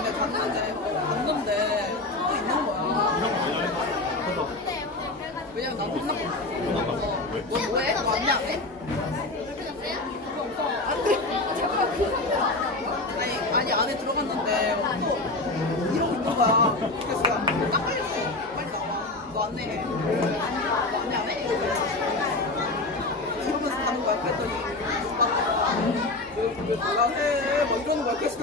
근데 갔는데 또 있는 거야. 이런 거 아니야? 뭐해? 너 안내 안 해? 아니 안에 들어갔는데 또 이러고 있는 거야. 그래서 딱 걸렸어. 빨리 나와. 너 안내해. 너 안내 안 해? 이러면서 가는 거야. 그랬더니 오빠가 왜 뭐라 해? 막 이러는 거야. 그래서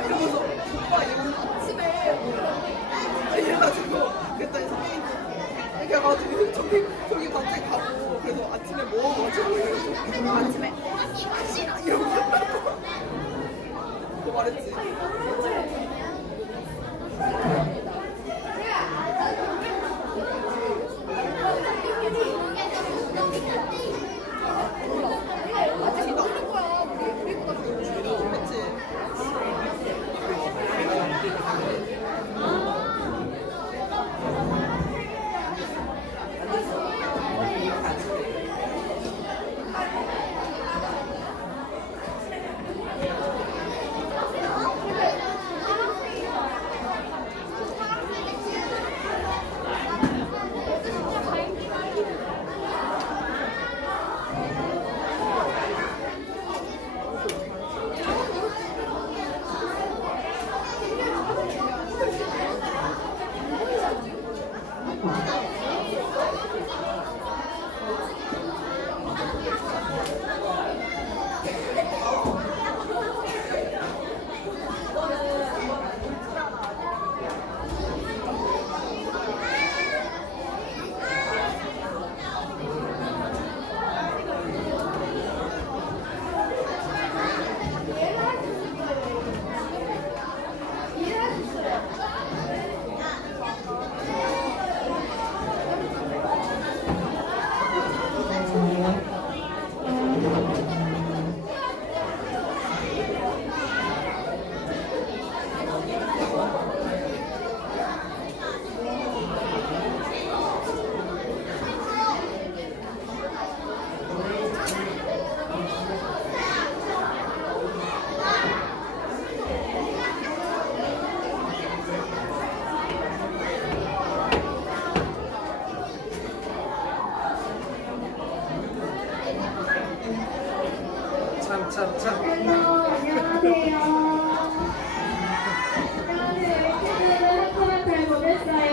이러면서 오빠 이러면 아침에 이래가지고 그랬더니 선생님이 이렇게 해가지고 저기 갑자기 가고 그래서 아침에 뭐 어쩌고 이러면서 아침에 이러고 그 말했지. 헬로, 안녕하세요. 친구들 학교만 잘 보냈어요?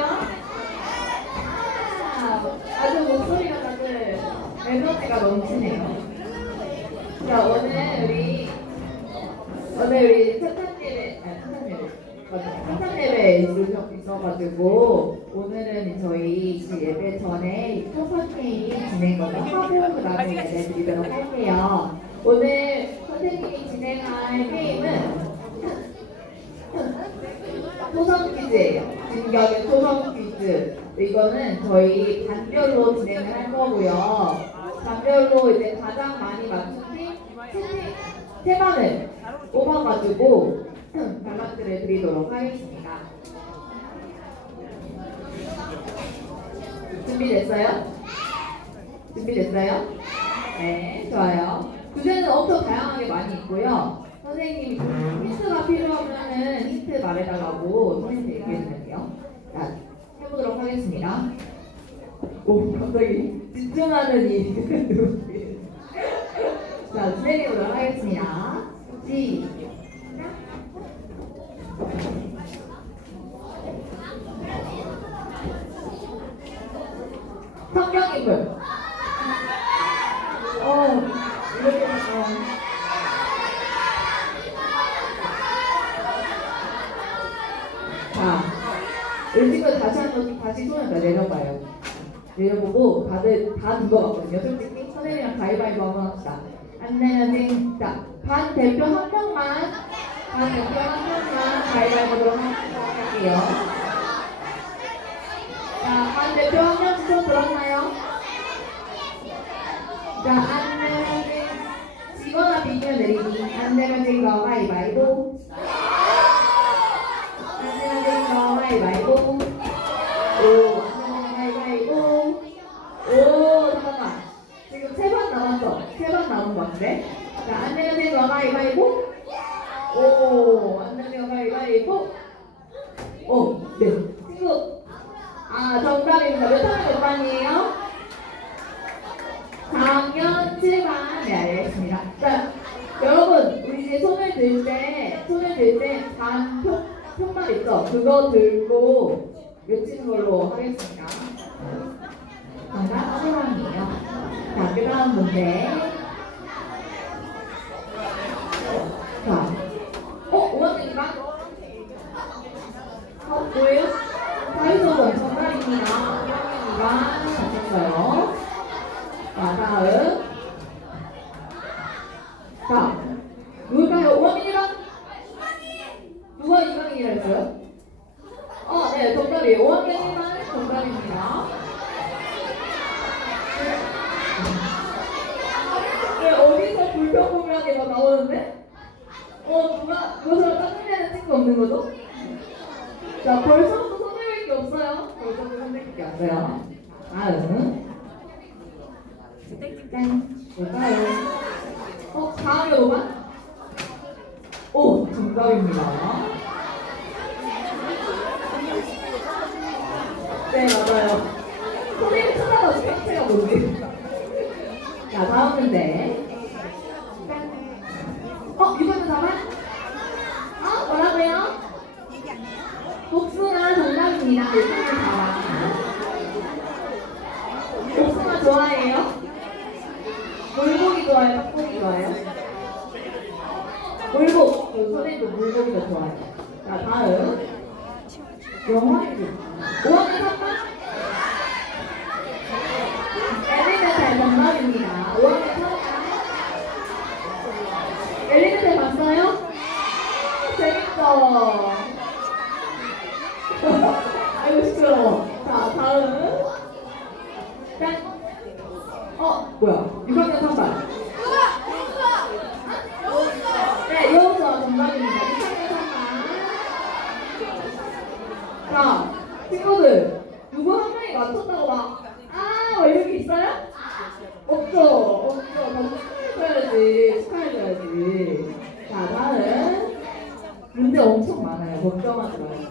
아주 목소리가 다들 에너지가 넘치네요. 자, 오늘 우리 첫째 예배 있어가지고 오늘은 저희 그 예배 전에 토퍼게임 진행거든 하고 그 다음에 예배 드리도록 할게요. 오늘 선생님이 진행할 게임은 토성 퀴즈예요. 진격의 토성 퀴즈. 이거는 저희 반별로 진행을 할 거고요. 반별로 이제 가장 많이 맞춘 팀 세 번을 뽑아가지고 단락들을 드리도록 하겠습니다. 준비됐어요? 준비됐어요? 네, 좋아요. 주제는 엄청 다양하게 많이 있고요. 선생님이 힌트가 필요하면은 힌트 말해달라고 선생님께 얘기해주면 돼요. 자, 해보도록 하겠습니다. 오, 갑자기 집중하는 이 눈빛. 자, 진행해보도록 하겠습니다. 시작! 성경인물. 이렇게 자, 우리 친구 다시 손을 내려봐요. 내려보고 다들 다 든 거 같거든요. 솔직히 선생님이랑 가위바위보 한번 합시다. 안 내면 자, 반 대표 한 명만 가위바위보로 할게요. 자, 반 대표 한 명씩 손 들었나요? 자, 안 내면 지거나 비교 내리기. 안 내면 거 가위바위보. 안 내면 거 가위바위보. 오, 안 내면 가위바위보. 오, 잠깐만. 지금 3번 남았어. 3번 남은 것 같은데? 자, 안 내면 거 가위바위보. 오, 안 내면 가위바위보. 오, 네. 친구. 아, 정답입니다. 몇 학년 몇 반이에요? 4학년 7반. 네, 알겠습니다. 자, 여러분, 우리 이제 손을 들 때, 편말 있죠? 그거 들고 외치는 걸로 하겠습니다. 정답 7학년이에요. 자, 그 다음 문제. 자, 5학년이가? 뭐예요? 다이소건 정답입니다. 5학년이가 맞췄어요. 자, 다음. 자, 누굴까요? 5학년이랑? 누가 2학년이라 했어요? 네, 정답이에요. 5학년이만 정답입니다. 왜 어디서 불평불만이 나오는데? 누가 그것을 짝꿍이라는 친구 없는 거죠? 자, 벌써부터 손해볼 게 없어요. 벌써부터 손해볼 게 없어요. 다음. 짠. 뭘까요? 다음이 5번? 정답입니다. 네, 맞아요. 선생님 찾아봐서 깍지가 뭔지. 자, 다음 문제. 이거는 답안? 뭐라고요? 복숭아 정답입니다. 복숭아 답안. 복숭아 좋아해요? 물고기 좋아해요? 닭고기 좋아해요? 물복. 선생님도 물고기도 좋아해요. 자, 다음. 영화이죠. 5학년 3반? 엘리멘탈 정답입니다. 5학년 3반. 엘리멘탈 봤어요? 재밌어. 아이고 시끄러워. 자, 다음. 짠. 뭐야? 6학년 3반. 네, 여우수아 정답입니다. 6학년 3반. 자, 친구들. 누구 한 명이 맞췄다고 이렇게 있어요? 없죠. 너무 축하해줘야지. 자, 다음. 문제 엄청 많아요. 걱정하지 마세요.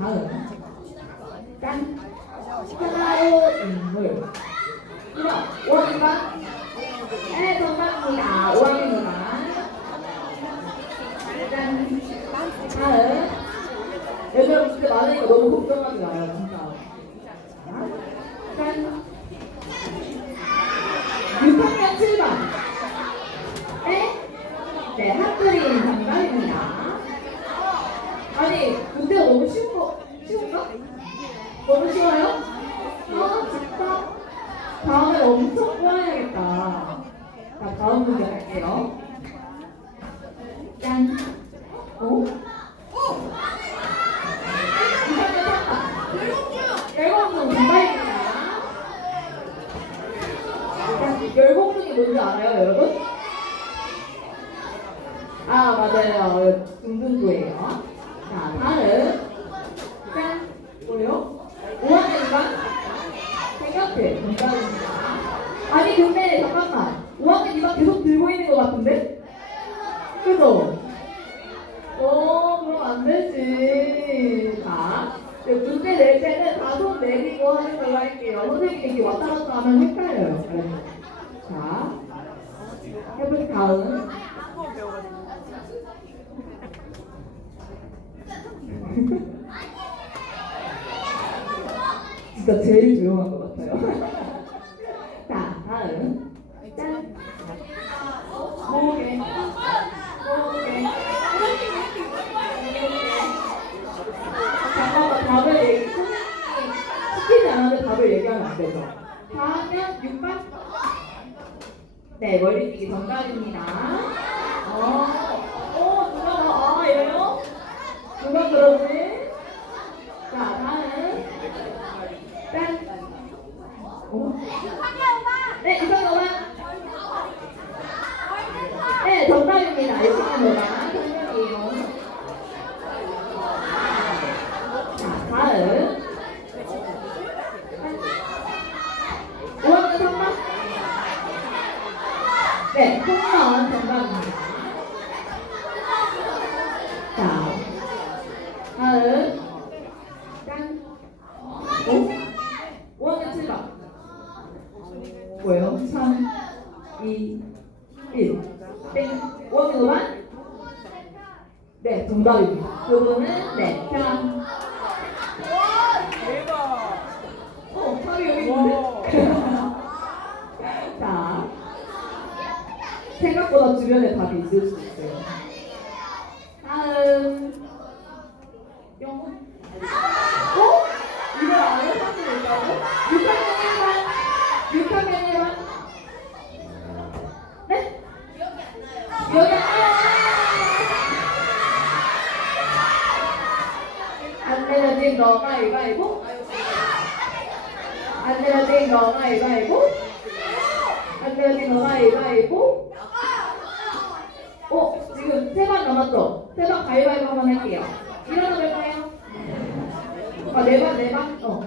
다음. 짠. 하나로 인물. 5학년반? 네, 정답입니다. 5학년반. 짠. 다음. 얘들아, 문제 많으니까 너무 걱정하지 마요. 진짜. 짠. 6학년 7반. 네, 한글인 정답입니다. 아니, 문제가 너무 쉬운가? 너무 쉬워요? 진짜? 다음에 엄청 꼬아야겠다. 자, 다음 문제 갈게요. 짠. 6학년 3반. 열공중 정답입니다. 열공중이 뭔지 알아요, 여러분? 맞아요. 중등부예요. 자, 다음. 짠. 뭐예요? 5학년인가? 생각해. 정답입니다. 아니, 근데 잠깐만. 5학년 2반 계속 들고 있는 것 같은데? 그죠? 그럼 안 되지. 자, 문제 낼 때는 다 손 내리고 하는 걸로 할게요. 선생님이 이렇게 왔다 갔다 하면 헷갈려요. 자, 해보시 다음. 진짜 제일 조용한 것 같아요. 자, 다음. 짠. 모게. 잠깐만, 답을 시키지 않았는데 답을 얘기하면 안 되죠. 다음은 6반? 네, 머리띠기 정답입니다. 누가 이래요? 누가 그러지? 자, 다음. 짠. 네, 6학년 5반. 네, 정답입니다. 6학년 5반. 정답이에요. 자, 다음. 5학년 3반. 네, 홈런 정답입니다. 자, 다음. 짠. 5학년 7반. 뭐예요? 2, 1. 땡. 5학년 5반? 네, 정답입니다. 그분은 네, 편. 대박. 답이 여기 있는데? 자, 생각보다 주변에 답이 있을 수 있어요. 다음. 뿅. 어? 이걸 아는 사람이 있다고? 6학년 1반? 네? 기억이 안 나요. 안 내려진 거 가위바위보? 안 내려진 거 가위바위보? 안 내려진 거 가위바위보? 지금 3번 남았죠? 3번 가위바위보 한번 할게요. 일어나 볼까요? 4번?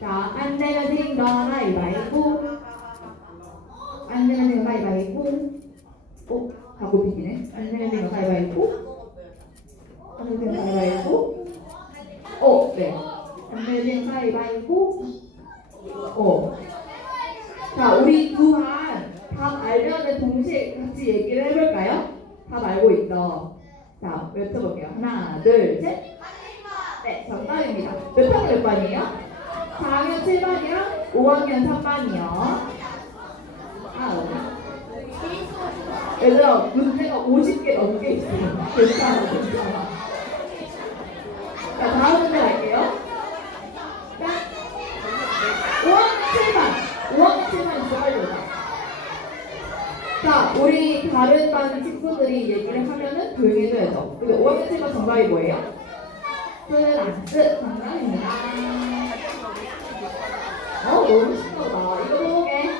자, 안 내려진 거 가위바위보. 안 내려진 거 가위바위보. 하고 비기네. 안 내려진 거 가위바위보. 안 내려진 거 가위바위보. 네. 안 내려진 거 가위바위보. 자, 우리 두 반 답 알면은 동시에 같이 얘기를 해볼까요? 답 알고 있죠? 자, 외쳐볼게요. 하나, 둘, 셋. 네, 정답입니다. 몇 학년 몇 반이에요? 4학년 7반이랑 5학년 3반이요. 얘들아, 문제가 50개 넘게 있어요. 괜찮아. 자, 다음 문제 갈게요. 자, 5학년 7반 있어, 빨리 오자. 자, 우리 다른 반 친구들이 얘기를 하면은 조용히 해줘야죠. 근데 5학년 7반 정답이 뭐예요? 플러스 정답입니다. 너무 신나다. 이거 보게.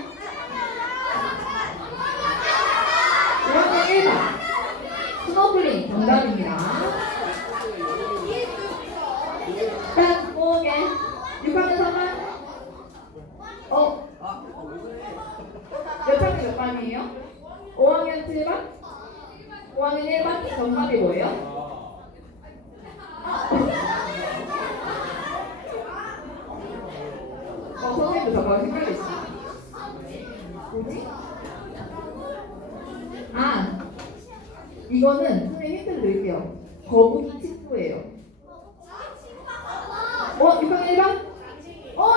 5학년 1반 스노클링 정답입니다. 짠, 보게. 6학년 3반 몇 학년 몇 반이에요? 5학년 7반? 5학년 1반? 정답이 뭐예요? 선생님도 잠깐 헷갈렸어. 뭐지? 이거는 선생님 힌트를 드릴게요. 거북이 친구예요. 6학년 1반?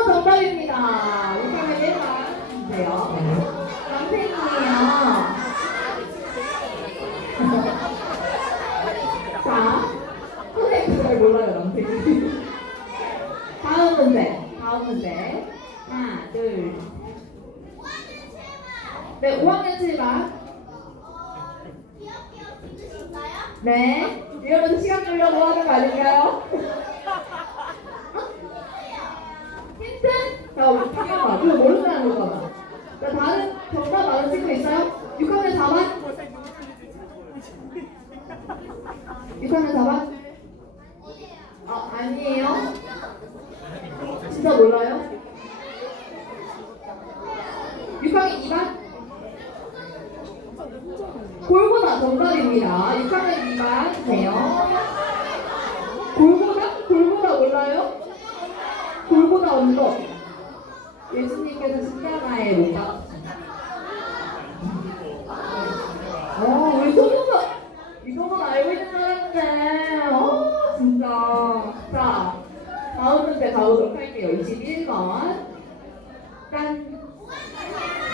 정답입니다. 6학년 1반 주세요. 남편이에요. 자, 선생님도 잘 몰라요, 남편이. 다음 문제. 하나, 둘. 네, 5학년 7반. 네. 이러면서 시간 끌려고 하는 거 아닌가요? 힌트? 자, 잠깐만. 그거 모른다는 거잖아. 자, 다른 정답 아는 친구 있어요? 6학년 4반? 6학년 4반? 아니에요? 진짜 몰라요? 6학년 2반? 골고다 정답입니다. 6학년 2반 주세요. 골고다 몰라요? 골고다 언덕. 예수님께서 십자가에 못 박았습니다. 우리 소모가 이 정도는 알고 있는 줄 알았는데. 진짜. 자, 다음 문제 가보도록 할게요. 21번. 짠.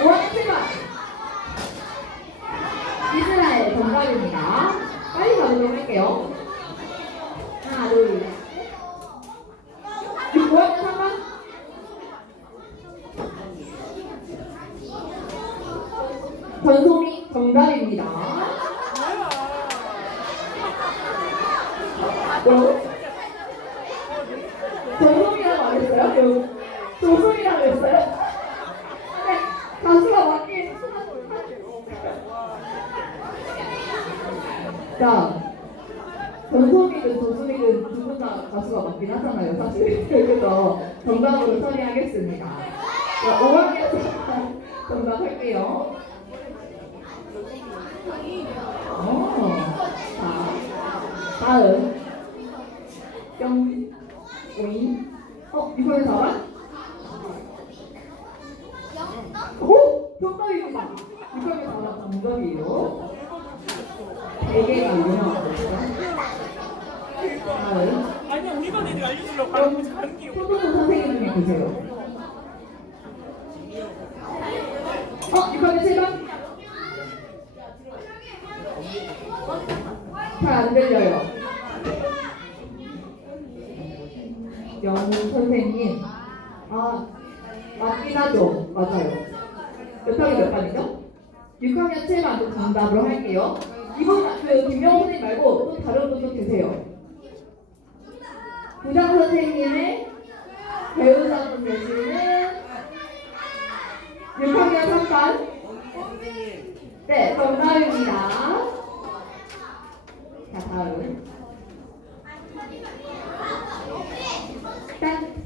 5학년 7반. 이스라엘 정답입니다. 빨리 가보도록 할게요. 하나, 둘. 5학년 3반. 전소미 정답입니다. 뭐라고? 전소미라고 안 했어요? 조소미라고 했어요? 네, 가수가 맞긴. 자, 전소미든 조소미든 두 분 다 가수가 맞긴 하잖아요, 사실. 그래서 정답으로 처리하겠습니다. 자, 5학년 정답 할게요. 자, 다음. 뿅, 오잉. 6학년 4반? 정답입니다. 6학년 4반 정답이에요. 대게가 유명하거든요. 다음. 아니야 우리 반 애들 알려주려고 하는 잘하는 게 손동훈 선생님 중에 계세요. 6학년 7반? 잘 안 들려요. 영훈 선생님. 맞긴 하죠. 맞아요. 몇 학년 몇 반이죠? 6학년 7반 또 정답으로 할게요. 이분, 김영호 선생님 말고 또 다른 분도 계세요. 부장 선생님의 배우자분 계시는 6학년 3반. 네, 정답입니다. 자, 다음. 짠.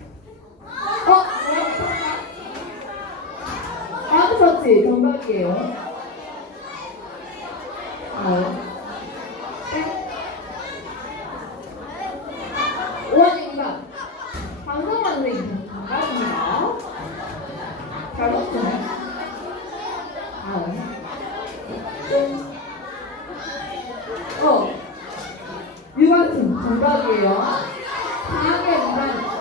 아무서치 정답이에요. 오원입니다. 방송만 선생님 반갑습니다. 잘 봤어요. 유관순 정답이에요. 다음에 문단이에요.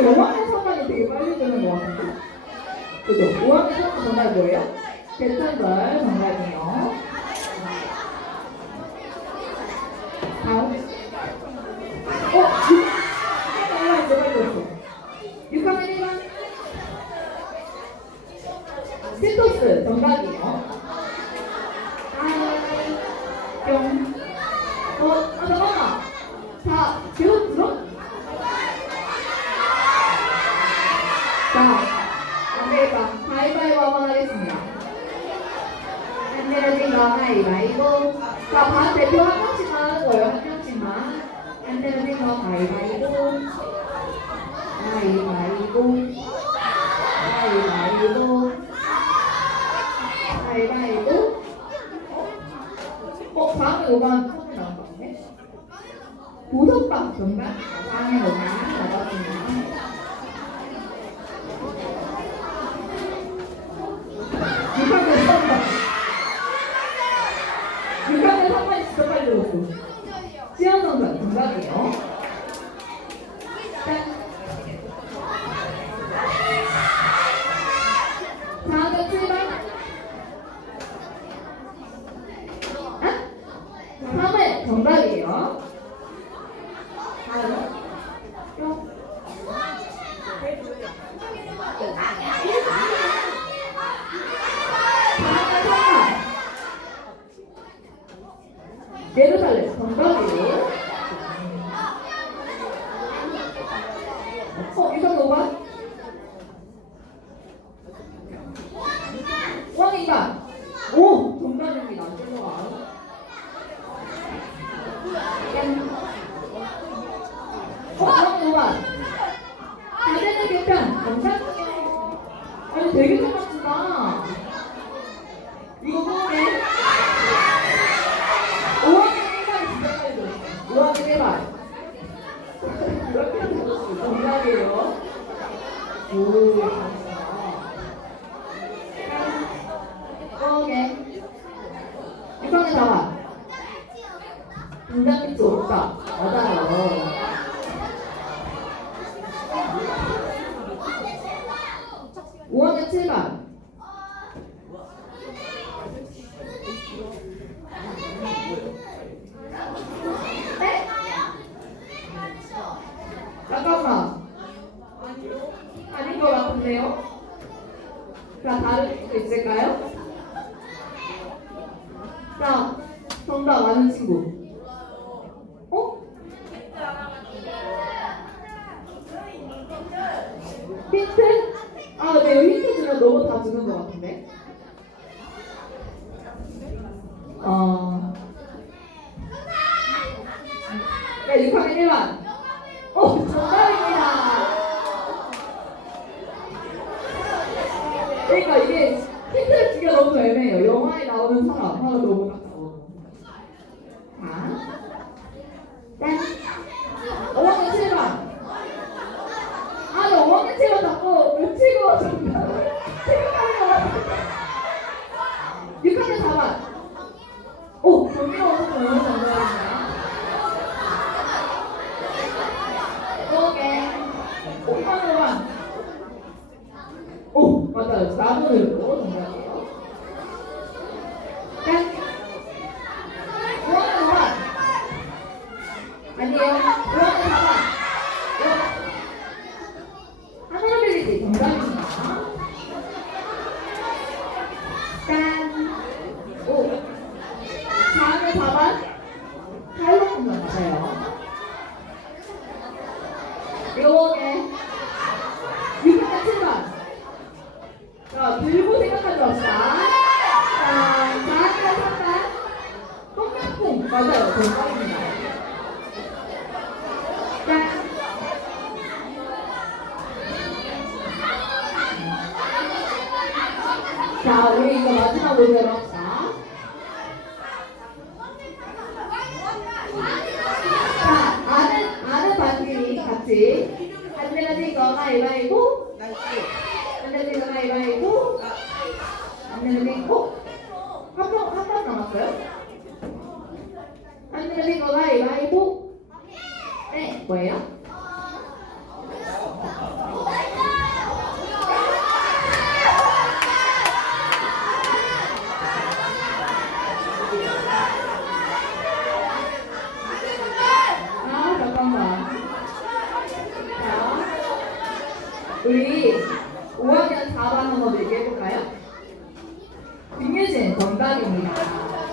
영화의 성관이 되게 빨리 드는 것 같은데? 그죠? 5학년 성관 정답이 뭐예요? 대천절 정답이에요. 다음. 6학년 1반. 신토스 정답이에요. 뿅. 잠깐만. 자, 계속 들어? 자, 안되겠다. 가위바위보 한번 하겠습니다. 안 내려진 거 가위바위보. 자, 반 대표 한 명씩만 하는 거예요. 한 명씩만. 안 내려진 거 가위바위보. 가위바위보. 가위바위보. 가위바위보. 다음에 5반 처음에 나온 거 같네. 보석방 정답. 다음에 5반 나왔습니다. 6학년 3반. 6학년 3반이 진짜 빨리 들었어. 시험정답 정답이에요. 짠. 4학년 7반. 3회 정답이에요. 다음. 뿅. 예루살렘 정답이에요. 이건 5반? 왕이반. 오! 정답입니다. 죄송합니다. 왕이 5반. 다재는 개편 정답이에요. 아니 되게 잘 맞춘다. 이거 뭐게? 5학년 1반이 진짜 빨리 들었어. 5학년 1반. 이렇게 들었어. 정답이에요. 오, 잘했어. 오케이. 6학년 4반. 분당 밑이 없다. 맞아요. 5학년 7반. 네? 잠깐만. 아닌 것 같은데요? 자, 다른 거 있을까요? 자, 정답 아는 친구. 힌트? 네, 힌트 주면 너무 다 주는 것 같은데. 네, 6학년 1반. 정답입니다. 그러니까 이게 힌트를 주기가 너무 애매해요. 영화에 나오는 사람 하나 너무 가까워. 자, 짠. 6학년 4반. 오, 정민호 선수 정답입니다. 오케이. 5반 5반. 오, 맞아요. 4번으로 정답이에요. 짠. 5학년 5반. 아니에요. 5학년 4반. 하늘빌리지 정답입니다. 짠. 오. 4학년 4반. 탈락 정답 맞아요. 요게 6학년 7반. 자, 들고 생각하지 맙시다. 자, 4학년 3반. 똥냥콩 맞아요. 정답입니다. 짠. 자, 우리 이거 마지막 문제로 합시다. 자, 아는 반끼리 같이 안 내면 이거 가위바위보, 안 내면 이거 가위바위보, 안 내면 이거 한번 남았어요? 안 내면 이거 가위바위보. 네, 뭐예요? 잠깐만. 자, 우리 5학년 4반 한번 얘기해볼까요? 김유진 정답입니다.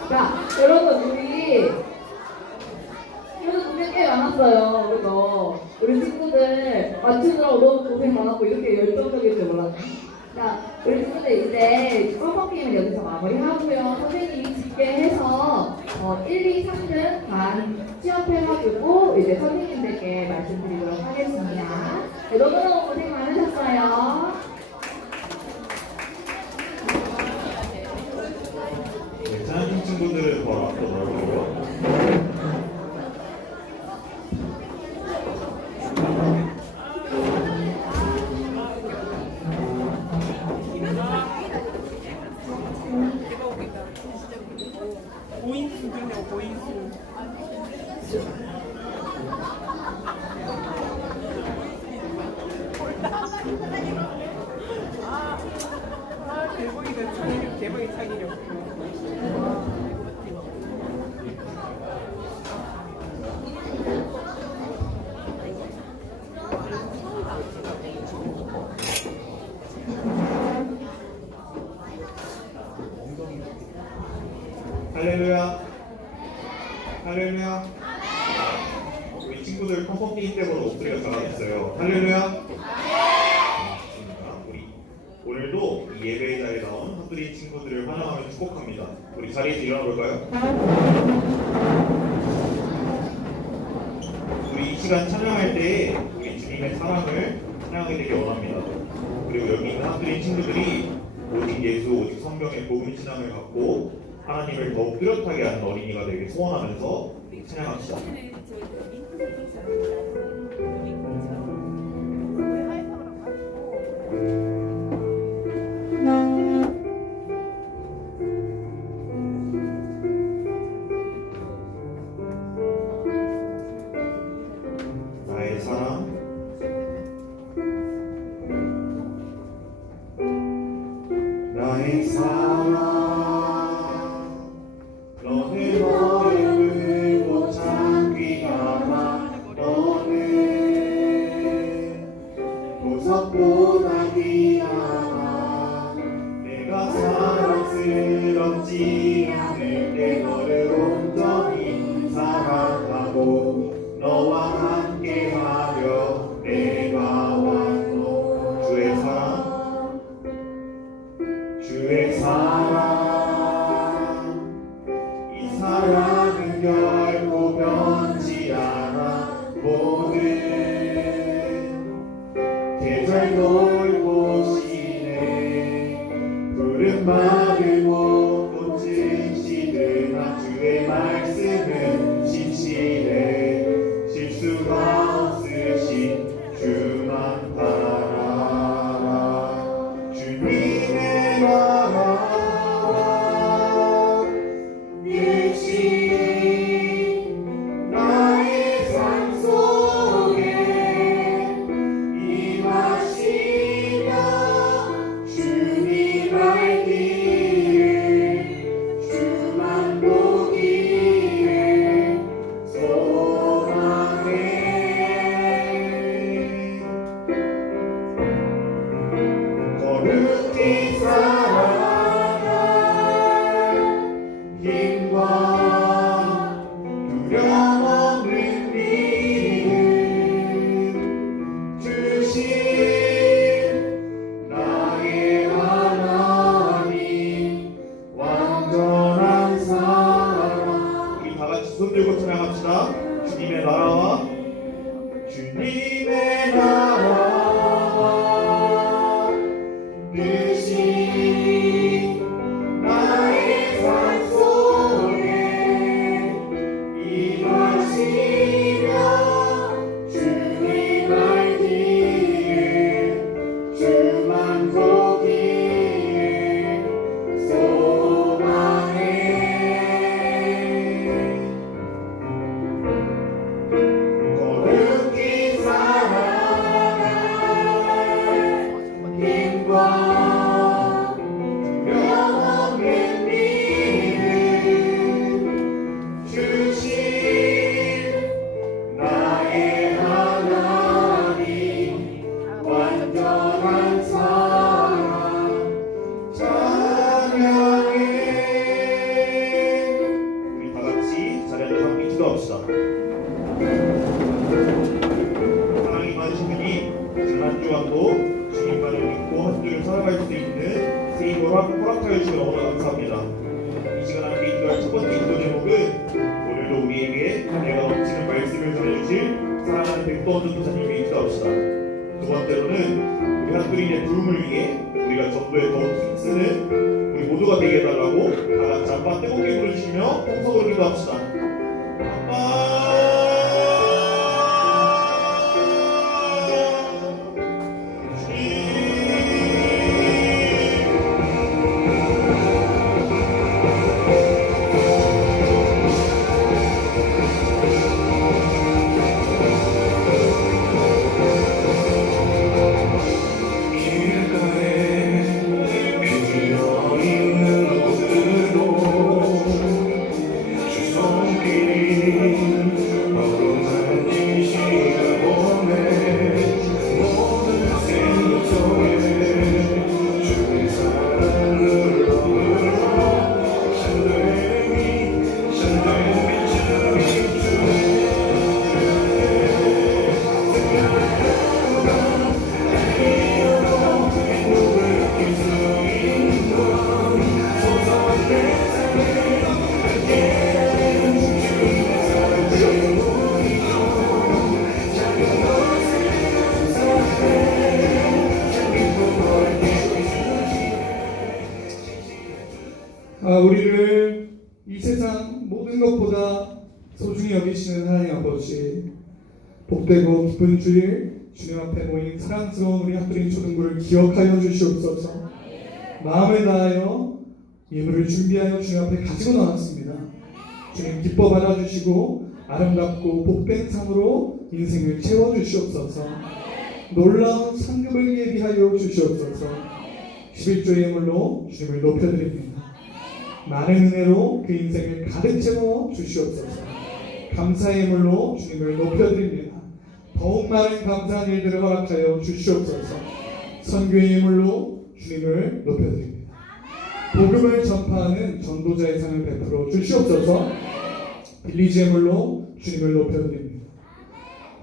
자, 여러분 우리 그래도 문제 꽤 많았어요. 그래서 우리 친구들 맞추느라고 너무 고생 많았고 이렇게 열정적일 줄 몰랐네. 자, 우리 친구들 이제 컴퍼 게임을 여기서 마무리하고요. 선생님이 집계해서 1, 2, 3등 반 취업해가지고 이제 선생님들께 말씀드리도록 하겠습니다. 네, 너무너무 고생 많으셨어요. 네, 짜증 친구들은 바로 앞으로 나오고요. 고인수 들려 고인수. 대박이다. 창의력 대박이 창의력. 할렐루야. 할렐루야. 우리 친구들 컴퍼 게임 때문에 목소리가 작아졌어요. 할렐루야. 좋습니다. 우리 오늘도 이 예배의 자리에 나온 한두리 친구들을 환영하며 축복합니다. 우리 자리에서 일어나 볼까요? 우리 이 시간 찬양할 때 우리 주님의 사랑을 찬양하게 되길 원합니다. 그리고 여기 있는 한두리 친구들이 오직 예수, 오직 성경의 복음 신앙을 갖고 하나님을 더욱 뚜렷하게 하는 어린이가 되길 소원하면서 찬양합시다. 나의 사랑, 나의 사랑, 너는 너의 물고 장귀하나 너는 보석보다 귀하나 내가 사랑스럽지 않을 때 너를 온전히 사랑하고 너와 함께하려 내가 왔노. 주의 사랑, 주의 사랑, 이 사랑은 결코 변치 않아. 모든 계절 돌보시네. 푸른 마을 꽃은 시드나 주의 말씀은 신실해. 실수가 없으신 주만 바라라. 주님의 나라 손들고 찬양합시다. 주님의 나라와 주님의 나라와 뜻이 나의 삶 속에 임하시며 주님 알기에 주만 보기에 소망해 거룩히 살아갈 힘과 두려움없는 믿음 주신 나의 하나님 완전한 사랑 찬양해. 우리 다같이 자리에 앉아서 함께 기도합시다. 사랑이 많으신 분이 지난 주간도 주님만을 믿고 한 주를 살아갈 수 있는 세이버를 허락하여 주시면 너무나 감사합니다. 이 시간 함께 기도할 첫 번째 기도 제목은 오늘도 우리에게 내가 넘치는 말씀을 전해주실 사랑하는 백도원 전도사님께 기도합시다. 두 번째로는 우리 한그린의 부름을 위해 우리가 전도에 더욱 힘쓰는 우리 모두가 되게 해달라고 다같이 아빠 뜨겁게 부르시며 통성으로 기도합시다. 아빠 우리를 이 세상 모든 것보다 소중히 여기시는 하나님 아버지, 복되고 기쁜 주일 주님 앞에 모인 사랑스러운 우리 한그린 초등부를 기억하여 주시옵소서. 마음을 다하여 예물을 준비하여 주님 앞에 가지고 나왔습니다. 주님 기뻐 받아주시고 아름답고 복된 상으로 인생을 채워주시옵소서. 놀라운 상급을 예비하여 주시옵소서. 11조의 예물로 주님을 높여드립니다. 많은 은혜로 그 인생을 가득 채워 주시옵소서. 감사의 예물로 주님을 높여드립니다. 더욱 많은 감사한 일들을 허락하여 주시옵소서. 선교의 예물로 주님을 높여드립니다. 복음을 전파하는 전도자의 상을 베풀어 주시옵소서. 빌리지 예물로 주님을 높여드립니다.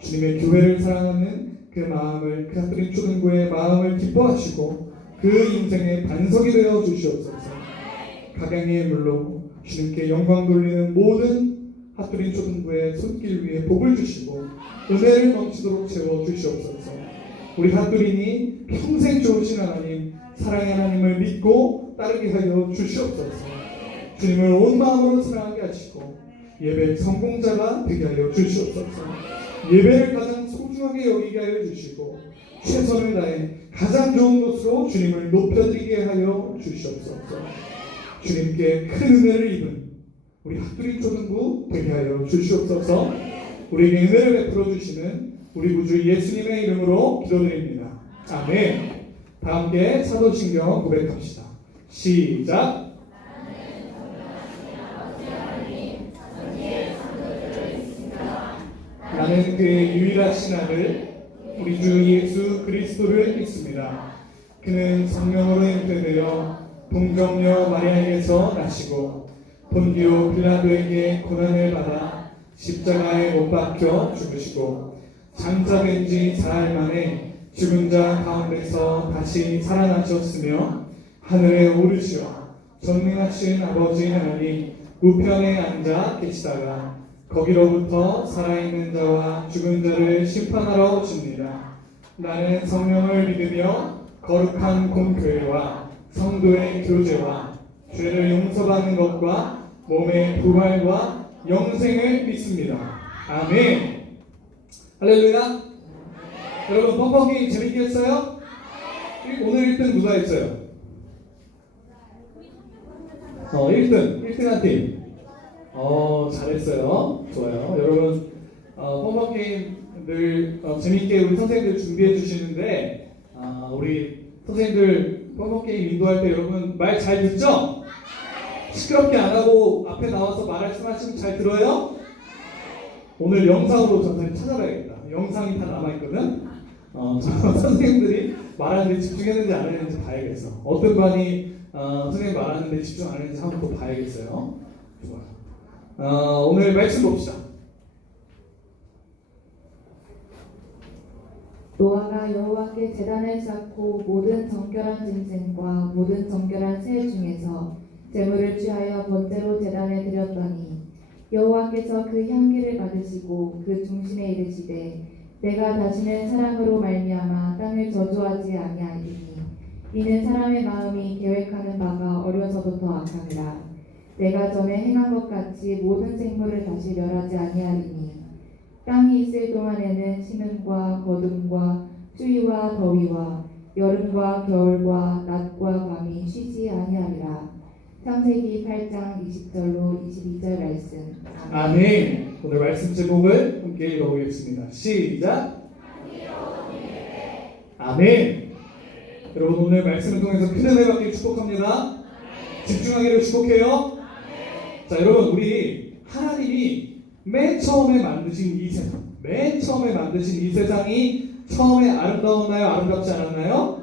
주님의 교회를 사랑하는 그 마음을, 그 한그린 초등부의 마음을 기뻐하시고 그 인생의 반석이 되어 주시옵소서. 각양의 예물로 주님께 영광 돌리는 모든 핫그린 초등부의 손길 위에 복을 주시고 은혜를 넘치도록 채워 주시옵소서. 우리 핫그린이 평생 좋으신 하나님, 사랑의 하나님을 믿고 따르게 하여 주시옵소서. 주님을 온 마음으로 사랑하게 하시고 예배 성공자가 되게 하여 주시옵소서. 예배를 가장 소중하게 여기게 하여 주시고 최선을 다해 가장 좋은 곳으로 주님을 높여드리게 하여 주시옵소서. 주님께 큰 은혜를 입은 우리 핫그린 초등부 되게 하여 주시옵소서. 우리에게 은혜를 베풀어 주시는 우리 구주 예수님의 이름으로 기도드립니다. 아멘. 다 함께 사도신경 고백합시다. 시작. 나는 그의 유일하신 아들 우리 주 예수 그리스도를 믿습니다. 그는 성령으로 잉태되어 동정녀 마리아에게서 나시고 본디오 빌라도에게 고난을 받아 십자가에 못 박혀 죽으시고 장사된 지 사흘 만에 죽은 자 가운데서 다시 살아나셨으며 하늘에 오르시어 전능하신 아버지 하나님 우편에 앉아 계시다가 거기로부터 살아있는 자와 죽은 자를 심판하러 오십니다. 나는 성령을 믿으며 거룩한 공교회와 성도의 교제와 죄를 용서받는 것과 몸의 부활과 영생을 믿습니다. 아멘. 할렐루야. 여러분 펑펑게임 재밌게 했어요? 오늘 1등 누가 했어요? 1등한 팀. 잘했어요. 좋아요. 여러분 펑펑게임 늘 재밌게 우리 선생님들 준비해 주시는데 우리 선생님들 펑펑게임 인도할 때 여러분 말 잘 듣죠? 시끄럽게 안 하고 앞에 나와서 말씀하시면 잘 들어요? 오늘 영상으로 전사님 찾아봐야겠다. 영상이 다 남아있거든? 선생님들이 말하는데 집중했는지 안 했는지 봐야겠어. 어떤 반이 선생님 말하는데 집중 안 했는지 한번 또 봐야겠어요. 좋아요. 오늘 말씀 봅시다. 노아가 여호와께 제단을 쌓고 모든 정결한 짐승과 모든 정결한 새 중에서 제물을 취하여 번제로 제단에 드렸더니 여호와께서 그 향기를 받으시고 그 중심에 이르시되 내가 다시는 사람으로 말미암아 땅을 저주하지 아니하리니 이는 사람의 마음이 계획하는 바가 어려서부터 악함이라. 내가 전에 행한 것 같이 모든 생물을 다시 멸하지 아니하리니 땅이 있을 동안에는 심음과 거둠과 추위와 더위와 여름과 겨울과 낮과 밤이 쉬지 아니하리라. 창세기 8장 20절로 22절 말씀. 아멘. 오늘 말씀 제목을 함께 읽어보겠습니다. 시작. 아멘. 여러분 오늘 말씀을 통해서 큰 은혜 받기를 축복합니다. 집중하기를 축복해요. 자 여러분 우리 하나님이 맨 처음에 만드신 이 세상이 처음에 아름다웠나요? 아름답지 않았나요?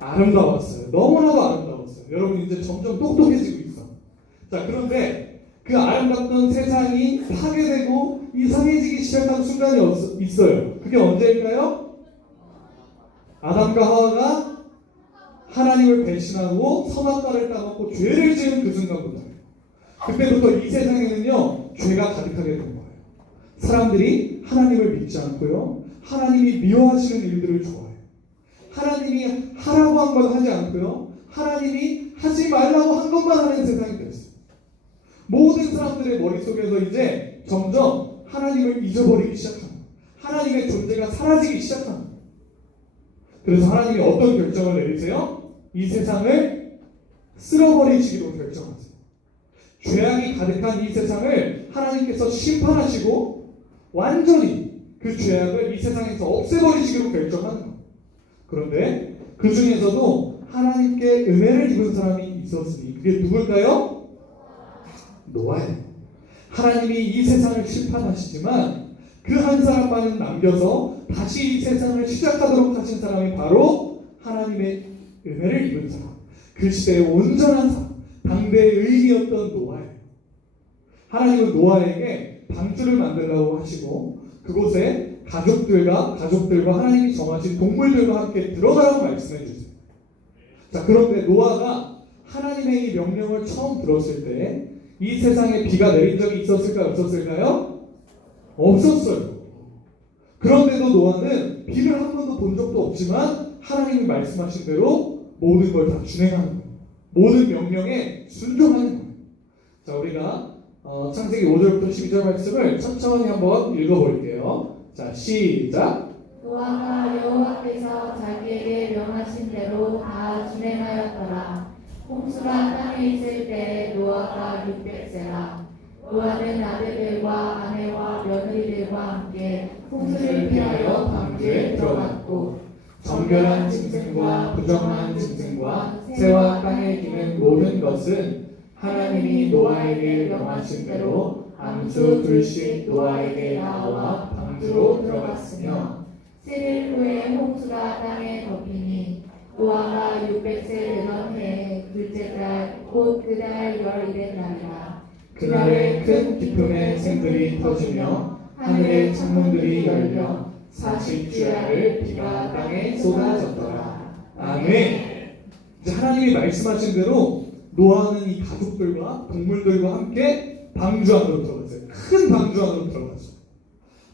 아름다웠어요. 너무나도 아름다웠어요. 여러분 이제 점점 똑똑해지고 있어. 자 그런데 그 아름답던 세상이 파괴되고 이상해지기 시작한 순간이 있어요. 그게 언제일까요? 아담과 하와가 하나님을 배신하고 선악과를 따먹고 죄를 지은 그 순간부터예요. 그때부터 이 세상에는요 죄가 가득하게 된 거예요. 사람들이 하나님을 믿지 않고요 하나님이 미워하시는 일들을 좋아해요. 하나님이 하라고 한 건 하지 않고요 하나님이 하지 말라고 한 것만 하는 세상이 됐어요. 모든 사람들의 머릿속에서 이제 점점 하나님을 잊어버리기 시작합니다. 하나님의 존재가 사라지기 시작합니다. 그래서 하나님이 어떤 결정을 내리세요? 이 세상을 쓸어버리시기로 결정하세요. 죄악이 가득한 이 세상을 하나님께서 심판하시고 완전히 그 죄악을 이 세상에서 없애버리시기로 결정하는 거예요. 그런데 그 중에서도 하나님께 은혜를 입은 사람이 있었으니 그게 누굴까요? 노아예요. 하나님이 이 세상을 심판하시지만 그 한 사람만은 남겨서 다시 이 세상을 시작하도록 하신 사람이 바로 하나님의 은혜를 입은 사람, 그 시대의 온전한 사람, 당대의 의인이었던 노아예요. 하나님은 노아에게 방주를 만들라고 하시고 그곳에 가족들과 하나님이 정하신 동물들과 함께 들어가라고 말씀해 주세요. 자, 그런데 노아가 하나님의 이 명령을 처음 들었을 때 이 세상에 비가 내린 적이 있었을까요? 없었을까요? 없었어요. 그런데도 노아는 비를 한 번도 본 적도 없지만 하나님이 말씀하신 대로 모든 걸 다 준행하는 거예요. 모든 명령에 순종하는 거예요. 자, 우리가 창세기 5절부터 12절 말씀을 천천히 한번 읽어볼게요. 자, 시작. 노아가 여호와께서 자기에게 명하신 대로 다 준행하였더라. 홍수가 땅에 있을 때 노아가 600세라. 노아는 아들들과 아내와 며느리들과 함께 홍수를 피하여 방주에 들어갔고 정결한 짐승과 부정한 짐승과 새와 땅에 기는 모든 것은 하나님이 노아에게 명하신 대로 암수 둘씩 노아에게 나와 방주로 들어갔으며 7일 후에 홍수가 땅에 덮이니 노아가 600세 되던 해에 둘째 달 곧 그 달 11일의 날이라. 그날에 큰 기쁨의 샘들이 터지며 하늘의 창문들이 열려 40주야를 비가 땅에 쏟아졌더라. 아멘. 이제 하나님이 말씀하신 대로 노아는 이 가족들과 동물들과 함께 방주 안으로 들어갔어요. 큰 방주 안으로 들어갔어요.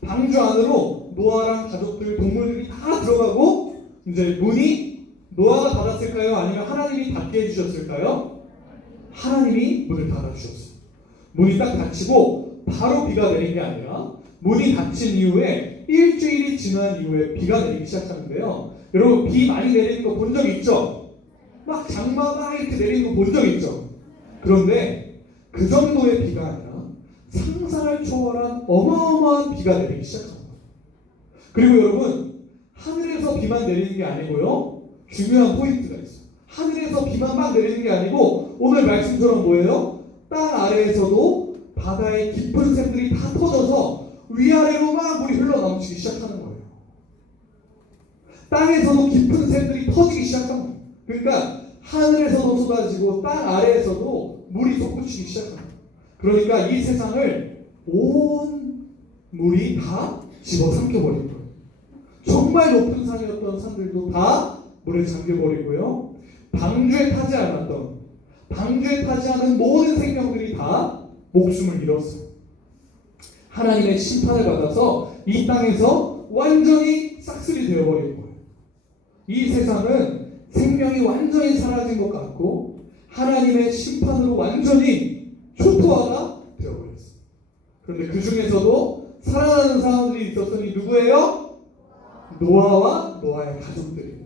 방주 안으로 노아랑 가족들, 동물들이 다 들어가고 이제 문이 노아가 닫았을까요? 아니면 하나님이 닫게 해주셨을까요? 하나님이 문을 닫아주셨어요. 문이 딱 닫히고 바로 비가 내린 게 아니라 문이 닫힌 이후에 일주일이 지난 이후에 비가 내리기 시작하는데요. 여러분 비 많이 내리는 거 본 적 있죠? 막 장마 막 이렇게 내리는 거 본 적 있죠? 그런데 그 정도의 비가 아니라 상상을 초월한 어마어마한 비가 내리기 시작합니다. 그리고 여러분 하늘에서 비만 내리는 게 아니고요. 중요한 포인트가 있어요. 하늘에서 비만 막 내리는 게 아니고 오늘 말씀처럼 뭐예요? 땅 아래에서도 바다의 깊은 샘들이 다 터져서 위아래로 막 물이 흘러넘치기 시작하는 거예요. 땅에서도 깊은 샘들이 터지기 시작합니다. 그러니까 하늘에서도 쏟아지고 땅 아래에서도 물이 솟구치기 시작합니다. 그러니까 이 세상을 온 물이 다 집어삼켜버린 거예요. 정말 높은 산이었던 산들도 다 물에 잠겨버리고요. 방주에 타지 않은 모든 생명들이 다 목숨을 잃었어요. 하나님의 심판을 받아서 이 땅에서 완전히 싹쓸이 되어버린 거예요. 이 세상은 생명이 완전히 사라진 것 같고 하나님의 심판으로 완전히 초토화가 되어버렸어요. 그런데 그 중에서도 살아나는 사람들이 있었으니 누구예요? 노아와 노아의 가족들이에요.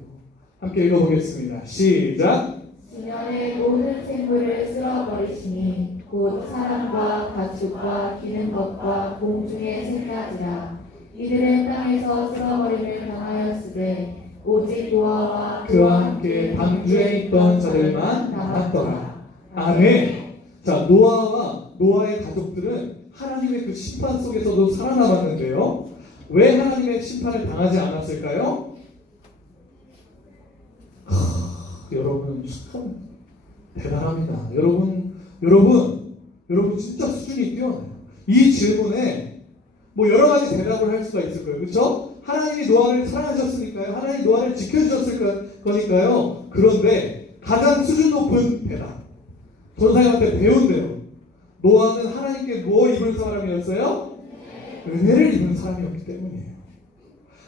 함께 읽어보겠습니다. 시작. 지면의 모든 생물을 쓸어버리시니 곧 사람과 가축과 기는 것과 공중의 새까지라. 이들은 땅에서 쓸어버림을 당하였으되 오직 노아와 그와 함께 방주에 있던 자들만 남았더라. 아멘. 자, 노아와 노아의 가족들은 하나님의 그 심판 속에서도 살아남았는데요. 왜 하나님의 심판을 당하지 않았을까요? 여러분 참 대단합니다. 여러분 진짜 수준이 뛰어나요. 이 질문에 뭐 여러 가지 대답을 할 수가 있을 거예요. 그렇죠? 하나님이 노아를 사랑하셨으니까요. 하나님이 노아를 지켜주셨을 거니까요. 그런데 가장 수준 높은 대답. 전사님한테 배운대요. 노아는 하나님께 뭐 입은 사람이었어요? 은혜를 입은 사람이었기 때문이에요.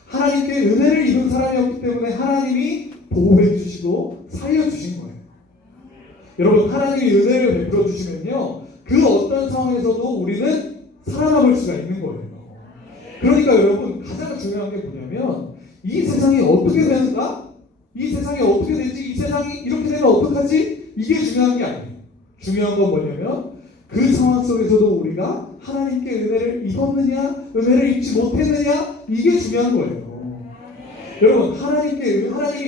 하나님께 은혜를 입은 사람이었기 때문에 하나님이 보호해 주시고 살려주신 거예요. 여러분 하나님이 은혜를 베풀어 주시면요. 그 어떤 상황에서도 우리는 살아남을 수가 있는 거예요. 그러니까 여러분 가장 중요한 게 뭐냐면 이 세상이 어떻게 되는가? 이 세상이 어떻게 되지? 이 세상이 이렇게 되면 어떡하지? 이게 중요한 게 아니에요. 중요한 건 뭐냐면 그 상황 속에서도 우리가 하나님께 은혜를 입었느냐 은혜를 입지 못했느냐 이게 중요한 거예요. 여러분 하나님이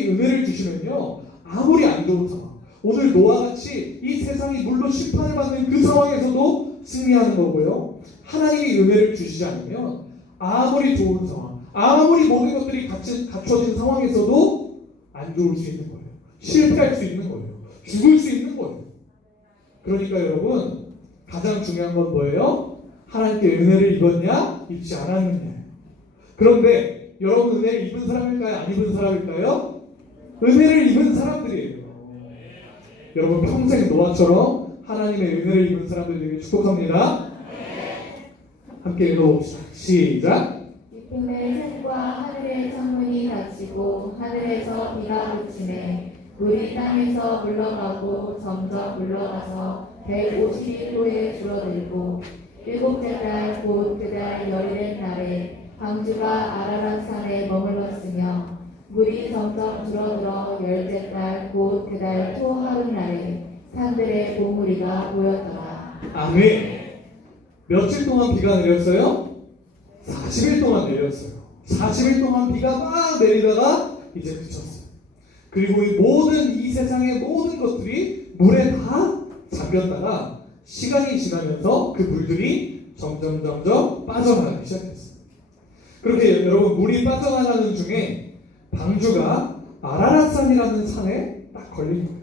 은혜를 주시면요 아무리 안 좋은 상황 오늘 노아같이 이 세상이 물로 심판을 받는 그 상황에서도 승리하는 거고요. 하나님이 은혜를 주시지 않으면 아무리 좋은 상황 아무리 모든 것들이 갖춰진 상황에서도 안 좋을 수 있는 거예요. 실패할 수 있는 거예요. 죽을 수 있는 거예요. 그러니까 여러분 가장 중요한 건 뭐예요? 하나님께 은혜를 입었냐? 입지 않았느냐. 그런데 여러분 은혜를 입은 사람일까요? 안 입은 사람일까요? 은혜를 입은 사람들이에요. 여러분 평생 노아처럼 하나님의 은혜를 입은 사람들 되게 축복합니다. 함께 읽어봅시다. 시작. 깊음의 샘과 하늘의 창문이 닫히고 하늘에서 비가 그치네 물이 땅에서 물러가고 점점 물러가서 150일로에 줄어들고 일곱째 달 곧 그 달 열일의 날에 방주가 아라랏산에 머물렀으며 물이 점점 줄어들어 열째 달 곧 그 달 초하룻 날에 산들의 봉우리가 보였더라. 아멘. 며칠 동안 비가 내렸어요? 40일 동안 내렸어요. 40일 동안 비가 막 내리다가 이제 그쳤어요. 그리고 이 세상의 모든 것들이 물에 다 잠겼다가 시간이 지나면서 그 물들이 점점 빠져나가기 시작했어요. 그렇게 여러분 물이 빠져나가는 중에 방주가 아라랏산이라는 산에 딱 걸린 거예요.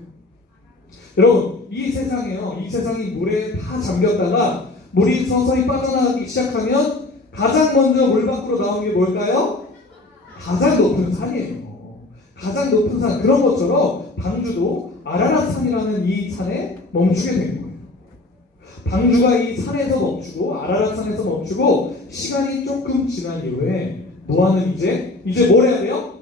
여러분 이 세상이 물에 다 잠겼다가 물이 서서히 빠져나가기 시작하면 가장 먼저 물 밖으로 나온 게 뭘까요? 가장 높은 산이에요. 가장 높은 산. 그런 것처럼 방주도 아라랏산이라는 이 산에 멈추게 된 거예요. 방주가 이 산에서 멈추고 아라랏 산에서 멈추고 시간이 조금 지난 이후에 노아는 이제 뭘 해야 돼요?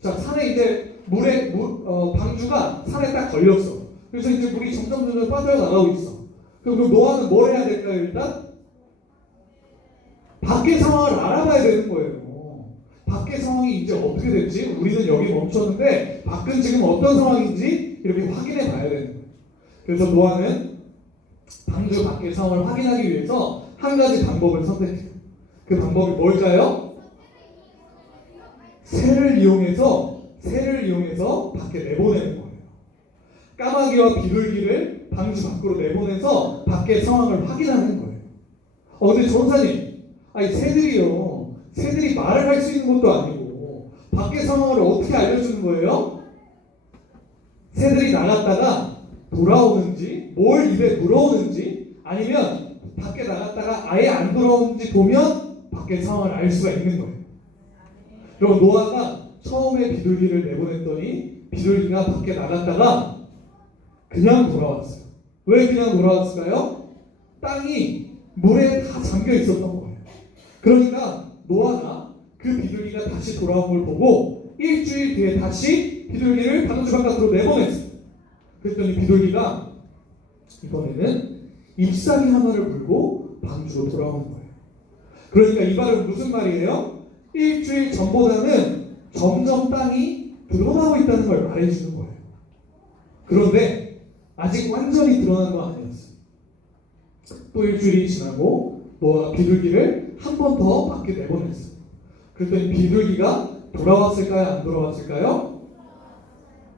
자, 산에 이제 방주가 산에 딱 걸렸어. 그래서 이제 물이 점점 빠져나가고 있어. 그럼 노아는 뭘 해야 될까요? 일단 밖의 상황을 알아봐야 되는 거예요. 밖의 상황이 이제 어떻게 됐지? 우리는 여기 멈췄는데 밖은 지금 어떤 상황인지 이렇게 확인해 봐야 되는 거예요. 그래서 노아는 방주 밖의 상황을 확인하기 위해서 한 가지 방법을 선택해요. 그 방법이 뭘까요? 새를 이용해서 밖에 내보내는 거예요. 까마귀와 비둘기를 방주 밖으로 내보내서 밖의 상황을 확인하는 거예요. 근데 전사님, 아니 새들이 말을 할 수 있는 것도 아니고 밖의 상황을 어떻게 알려주는 거예요? 새들이 나갔다가 돌아오는지, 뭘 입에 물어오는지, 아니면 밖에 나갔다가 아예 안 돌아오는지 보면 밖의 상황을 알 수가 있는 거예요. 그럼 노아가 처음에 비둘기를 내보냈더니 비둘기가 밖에 나갔다가 그냥 돌아왔어요. 왜 그냥 돌아왔을까요? 땅이 물에 다 잠겨 있었던 거예요. 그러니까 노아가 그 비둘기가 다시 돌아온 걸 보고 일주일 뒤에 다시 비둘기를 방주 바깥으로 내보냈어요. 그랬더니 비둘기가 이번에는 잎사귀 하나를 물고 방주로 돌아오는 거예요. 그러니까 이 말은 무슨 말이에요? 일주일 전보다는 점점 땅이 드러나고 있다는 걸 말해주는 거예요. 그런데 아직 완전히 드러난 건 아니었어요. 또 일주일이 지나고 노아가 비둘기를 한 번 더 밖에 내보냈어요. 그랬더니 비둘기가 돌아왔을까요? 안 돌아왔을까요?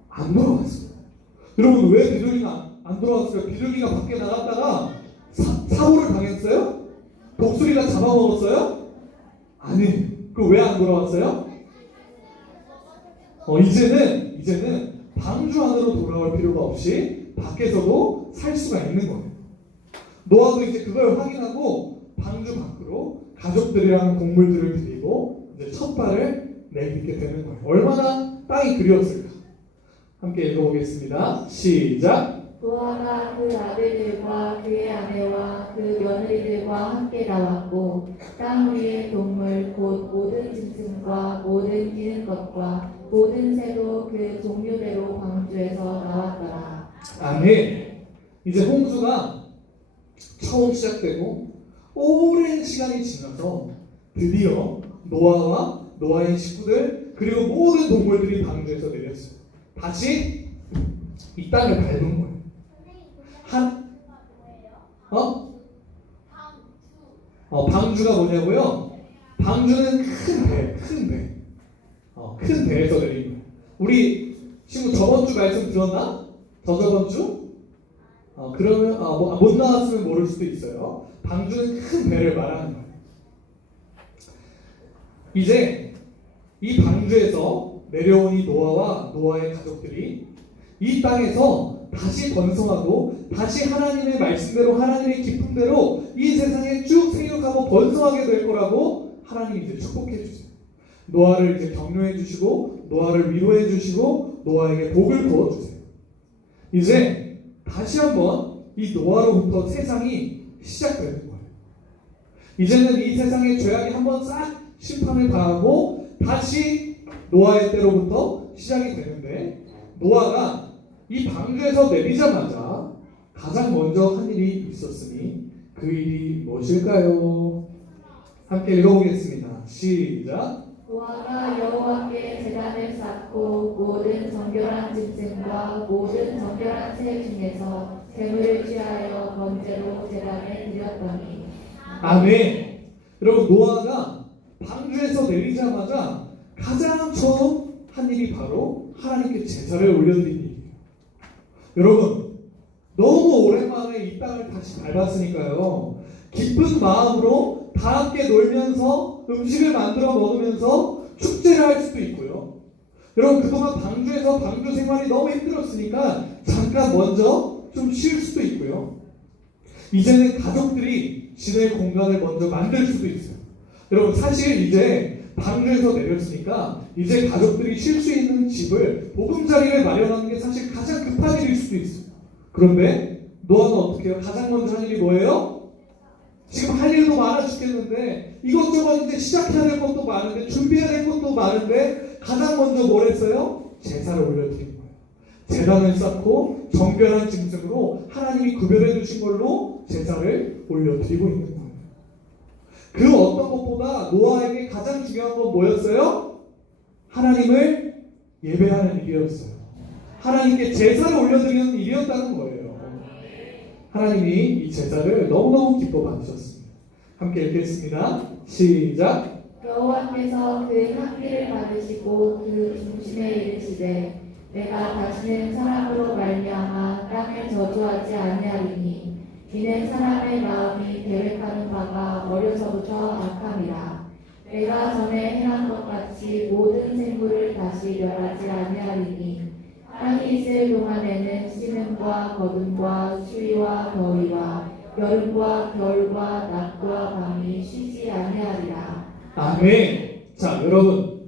안 돌아왔어요. 여러분, 왜 비둘기가 안 돌아왔을까요? 비둘기가 밖에 나갔다가 사고를 당했어요? 독수리가 잡아먹었어요? 아니, 그럼 왜 안 돌아왔어요? 이제는 방주 안으로 돌아올 필요가 없이 밖에서도 살 수가 있는 거예요. 노아도 이제 그걸 확인하고 방주 밖으로 가족들이랑 동물들을 데리고 이제 첫 발을 내딛게 되는 거예요. 얼마나 땅이 그리웠을까? 함께 읽어보겠습니다. 시작. 노아가 그 아들들과 그의 아내와 그 며느리들과 함께 나왔고 땅 위의 동물 곧 모든 짐승과 모든 기는 것과 모든 새도 그 종류대로 방주에서 나왔더라. 아멘. 이제 홍수가 처음 시작되고 오랜 시간이 지나서 드디어 노아와 노아의 식구들 그리고 모든 동물들이 방주에서 내렸어요. 다시 이 땅을 밟은 거예요. 방주가 뭐냐고요? 방주는 큰 배에서 내린 거예요. 우리 친구 저번 주 말씀 들었나? 저저번 주? 그러면 못 나왔으면 모를 수도 있어요. 방주는 큰 배를 말하는 거예요. 이제 이 방주에서 내려온 이 노아와 노아의 가족들이 이 땅에서 다시 번성하고 다시 하나님의 말씀대로 하나님의 기쁨대로 이 세상에 쭉 생육하고 번성하게 될 거라고 하나님이 이제 축복해 주세요. 노아를 이제 격려해 주시고 노아를 위로해 주시고 노아에게 복을 부어 주세요. 이제 다시 한번 이 노아로부터 세상이 시작되는 거예요. 이제는 이 세상의 죄악이 한번 싹 심판을 당하고 다시 노아의 때로부터 시작이 되는데 노아가 이 방주에서 내리자마자 가장 먼저 한 일이 있었으니 그 일이 무엇일까요? 함께 읽어보겠습니다. 시작. 노아가 여호와께 제단을 쌓고 모든 정결한 짐승과 모든 정결한 새 중에서 제물을 취하여 번제로 제단에 드렸더니. 아멘. 여러분, 노아가 방주에서 내리자마자 가장 처음 한 일이 바로 하나님께 제사를 올려드린 일이에요. 여러분, 너무 오랜만에 이 땅을 다시 밟았으니까요. 기쁜 마음으로 다 함께 놀면서 음식을 만들어 먹으면서 축제를 할 수도 있고요. 여러분, 그동안 방주에서 방주 생활이 너무 힘들었으니까 잠깐 먼저 좀 쉴 수도 있고요. 이제는 가족들이 지낼 공간을 먼저 만들 수도 있어요. 여러분, 사실 이제 방주에서 내렸으니까 이제 가족들이 쉴 수 있는 집을 보금자리를 마련하는 게 사실 가장 급한 일일 수도 있어요. 그런데 노아는 어떻게 해요? 가장 먼저 할 일이 뭐예요? 지금 할 일도 많아 죽겠는데 이것저것 이제 시작해야 될 것도 많은데 준비해야 될 것도 많은데 가장 먼저 뭘 했어요? 제사를 올려드린 거예요. 제단을 쌓고 정결한 짐승으로 하나님이 구별해 주신 걸로 제사를 올려드리고 있는 거예요. 그 어떤 것보다 노아에게 가장 중요한 건 뭐였어요? 하나님을 예배하는 일이었어요. 하나님께 제사를 올려드리는 일이었다는 거예요. 하나님이 이 제사를 너무너무 기뻐 받으셨습니다. 함께 읽겠습니다. 시작. 여호와께서 그 향기를 받으시고 그 중심에 이르시되 내가 다시는 사람으로 말미암아 땅을 저주하지 아니하리니 이는 사람의 마음이 계획하는 바가 어려서부터 악함이라. 내가 전에 행한 것 같이 모든 생물을 다시 멸하지 아니하리니 땅이 있을 동안에는 씨름과 거둠과 추위와 더위와 여름과 겨울과 낮과 밤이 쉬지 아니하리라. 아멘. 자, 여러분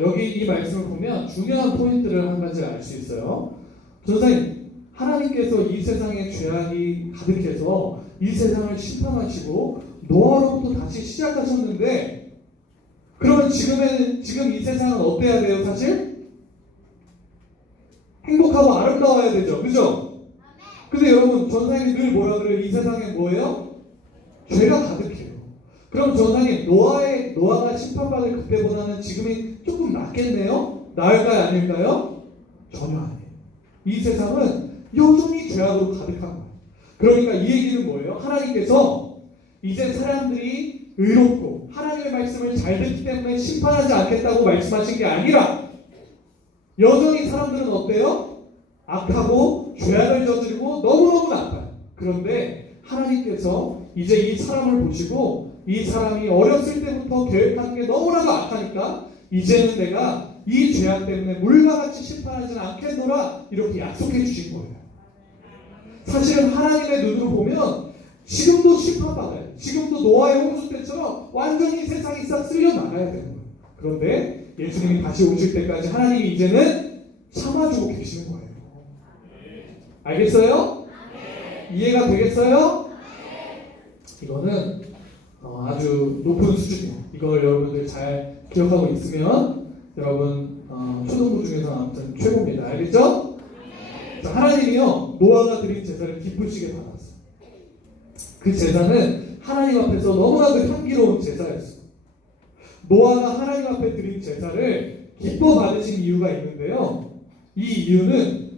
여기 이 말씀을 보면 중요한 포인트를 한 가지 알 수 있어요. 전사님, 하나님께서 이 세상에 죄악이 가득해서 이 세상을 심판하시고 노아로부터 다시 시작하셨는데 그러면 지금 이 세상은 어때야 돼요? 사실 행복하고 아름다워야 되죠. 그죠? 근데 여러분, 전사님이 늘 뭐라 그래요? 이 세상에 뭐예요? 죄가 가득해요. 그럼 전사님, 노아가 심판받을 그때보다는 지금이 조금 낫겠네요? 나을까요? 아닐까요? 전혀 아니에요. 이 세상은 여전히 죄악으로 가득한 거예요. 그러니까 이 얘기는 뭐예요? 하나님께서 이제 사람들이 의롭고 하나님의 말씀을 잘 듣기 때문에 심판하지 않겠다고 말씀하신 게 아니라 여전히 사람들은 어때요? 악하고 죄악을 저지르고 너무너무 나빠요. 그런데 하나님께서 이제 이 사람을 보시고 이 사람이 어렸을 때부터 계획한 게 너무나도 악하니까 이제는 내가 이 죄악 때문에 물과 같이 심판하지는 않겠노라 이렇게 약속해 주신 거예요. 사실은 하나님의 눈으로 보면 지금도 심판받아요. 지금도 노아의 홍수 때처럼 완전히 세상이 싹 쓸려 나가야 되는 거예요. 그런데 예수님이 다시 오실 때까지 하나님이 이제는 참아주고 계시는 거예요. 알겠어요? 이해가 되겠어요? 이거는 아주 높은 수준이에요. 이걸 여러분들 잘 기억하고 있으면 여러분 초등부 중에서 아무튼 최고입니다. 알겠죠? 자, 하나님이요 노아가 드린 제사를 기쁘시게 받았어요. 그 제사는 하나님 앞에서 너무나도 향기로운 제사였어요. 노아가 하나님 앞에 드린 제사를 기뻐 받으신 이유가 있는데요. 이 이유는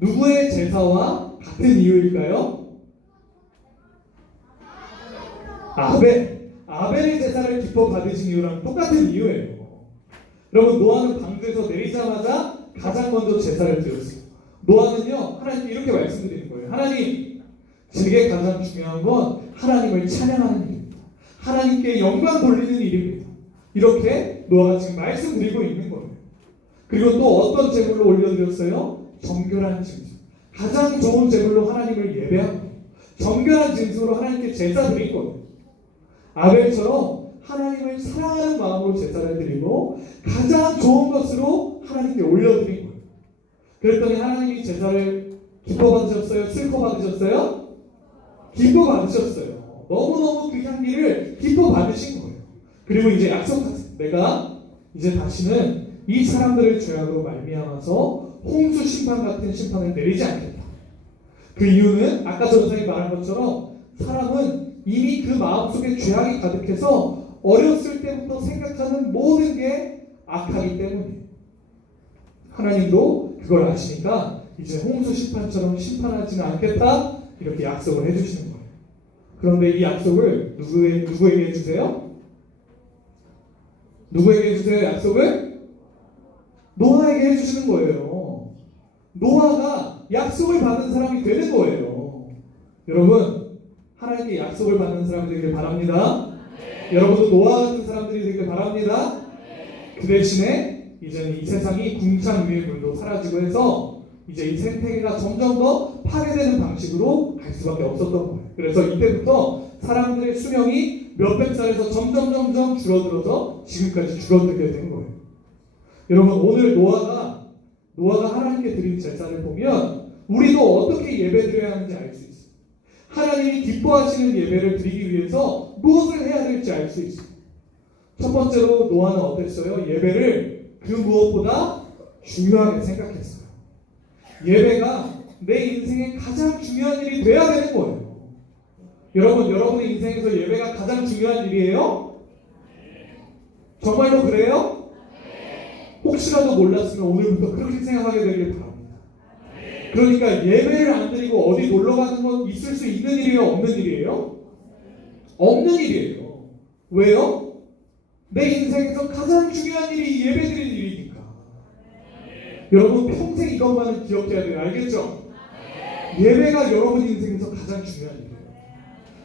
누구의 제사와 같은 이유일까요? 아벨의 제사를 기뻐 받으신 이유랑 똑같은 이유예요. 여러분, 노아는 방주에서 내리자마자 가장 먼저 제사를 드렸어요. 노아는요 하나님께 이렇게 말씀드리는 거예요. 하나님, 제게 가장 중요한 건 하나님을 찬양하는 일입니다. 하나님께 영광 돌리는 일입니다. 이렇게 노아가 지금 말씀드리고 있는 거예요. 그리고 또 어떤 제물로 올려드렸어요? 정결한 짐승. 가장 좋은 제물로 하나님을 예배한 거예요. 정결한 짐승으로 하나님께 제사 드린 거예요. 아벨처럼 하나님을 사랑하는 마음으로 제사를 드리고 가장 좋은 것으로 하나님께 올려드린 거예요. 그랬더니 하나님이 제사를 기뻐 받으셨어요? 슬퍼 받으셨어요? 기뻐 받으셨어요. 너무너무 그 향기를 기뻐 받으신 거예요. 그리고 이제 약속하세요. 내가 이제 다시는 이 사람들의 죄악으로 말미암아서 홍수 심판 같은 심판을 내리지 않겠다. 그 이유는 아까 전사님이 말한 것처럼 사람은 이미 그 마음속에 죄악이 가득해서 어렸을 때부터 생각하는 모든 게 악하기 때문이에요. 하나님도 그걸 아시니까 이제 홍수 심판처럼 심판하지는 않겠다 이렇게 약속을 해주시는 거예요. 그런데 이 약속을 누구에게 해주세요? 누구에게 해주세요? 약속을? 노아에게 해주시는 거예요. 노아가 약속을 받은 사람이 되는 거예요. 여러분, 하나님께 약속을 받는 사람이 되길 바랍니다. 여러분도 노아 같은 사람들이 되길 바랍니다. 그 대신에 이제는 이 세상이 궁창 위의 물도 사라지고 해서 이제 이 생태계가 점점 더 파괴되는 방식으로 갈 수밖에 없었던 거예요. 그래서 이때부터 사람들의 수명이 몇백 살에서 점점 줄어들어서 지금까지 줄어들게 된 거예요. 여러분, 오늘 노아가 하나님께 드린 제사를 보면 우리도 어떻게 예배드려야 하는지 알 수 있어요. 하나님이 기뻐하시는 예배를 드리기 위해서 무엇을 해야 될지 알 수 있어요. 첫 번째로 노아는 어땠어요? 예배를 그 무엇보다 중요하게 생각했어요. 예배가 내 인생의 가장 중요한 일이 돼야 되는 거예요. 여러분, 여러분의 인생에서 예배가 가장 중요한 일이에요? 정말로 그래요? 혹시라도 몰랐으면 오늘부터 그렇게 생각하게 되길 바랍니다. 그러니까 예배를 안 드리고 어디 놀러 가는 건 있을 수 있는 일이에요? 없는 일이에요? 없는 일이에요. 왜요? 내 인생에서 가장 중요한 일이 예배 드리는 일이니까. 여러분 평생 이것만은 기억해야 돼요. 알겠죠? 예배가 여러분 인생에서 가장 중요한 일이에요.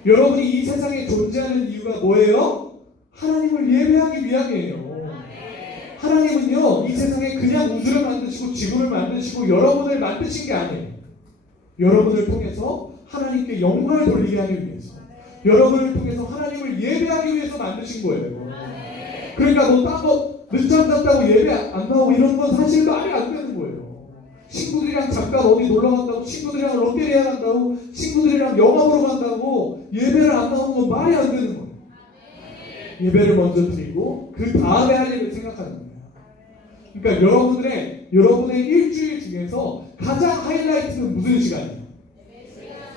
여러분이 이 세상에 존재하는 이유가 뭐예요? 하나님을 예배하기 위함이에요. 하나님은요, 이 세상에 그냥 우주를 만드시고 지구를 만드시고 여러분을 만드신 게 아니에요. 여러분을 통해서 하나님께 영광을 돌리게 하기 위해서, 여러분을 통해서 하나님을 예배하기 위해서 만드신 거예요. 그러니까 늦잠 잤다고 예배 안 나오고 이런 건 사실 말이 안 되는 거예요. 친구들이랑 잠깐 어디 놀러 간다고, 친구들이랑 롯데리아 간다고, 친구들이랑 영화 보러 간다고 예배를 안 나오는 건 말이 안 되는 거예요. 예배를 먼저 드리고 그 다음에 할 일을 생각하는 거예요. 그러니까 여러분의 일주일 중에서 가장 하이라이트는 무슨 시간이에요?